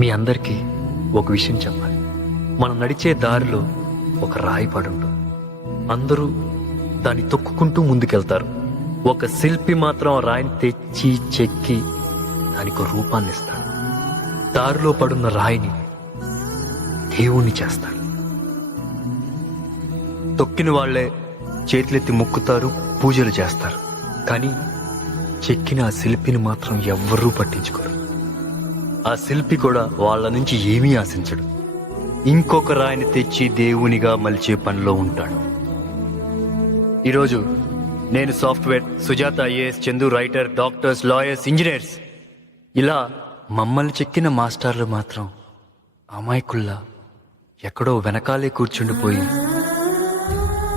మీ అందరికీ ఒక విషయం చెప్పాలి. మనం నడిచే దారిలో ఒక రాయి పడి ఉంటుంది. అందరూ దాన్ని తొక్కుకుంటూ ముందుకెళ్తారు. ఒక శిల్పి మాత్రం ఆ రాయిని తెచ్చి చెక్కి దానికి ఒక రూపాన్ని ఇస్తాడు. దారిలో పడున్న రాయిని దేవుణ్ణి చేస్తాడు. తొక్కిన వాళ్లే చేతులెత్తి మొక్కుతారు, పూజలు చేస్తారు. కానీ చెక్కిన ఆ శిల్పిని మాత్రం ఎవ్వరూ పట్టించుకోరు. ఆ శిల్పి కూడా వాళ్ళ నుంచి ఏమీ ఆశించడు. ఇంకొక రాయిని తెచ్చి దేవునిగా మలిచే పనిలో ఉంటాడు. ఈరోజు నేను software, Sujatha IAS, Chandu writer, doctors, lawyers, engineers, ఇలా మమ్మల్ని చెక్కిన మాస్టర్లు మాత్రం అమాయకుల్లా ఎక్కడో వెనకాలే కూర్చుండిపోయి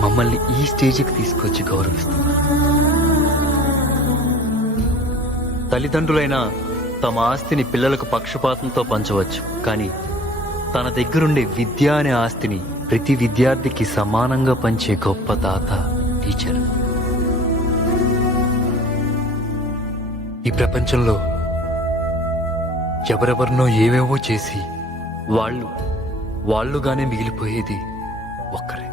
మమ్మల్ని ఈ స్టేజికి తీసుకొచ్చి గౌరవిస్తున్నారు. తల్లిదండ్రులైనా తమ ఆస్తిని పిల్లలకు పక్షపాతంతో పంచవచ్చు, కానీ తన దగ్గరుండే విద్య అనే ఆస్తిని ప్రతి విద్యార్థికి సమానంగా పంచే గొప్ప దాత టీచర్. ఈ ప్రపంచంలో ఎవరెవరినో ఏవేవో చేసి వాళ్ళుగానే మిగిలిపోయేది ఒక్కరే,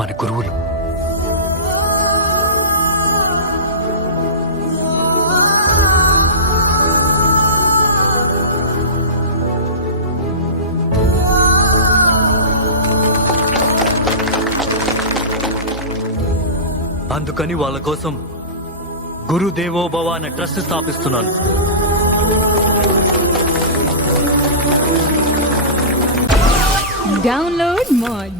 మన గురువులు. అందుకని వాళ్ళ కోసం గురుదేవోభవ అనే ట్రస్ట్ స్థాపిస్తున్నాను. Download Moj.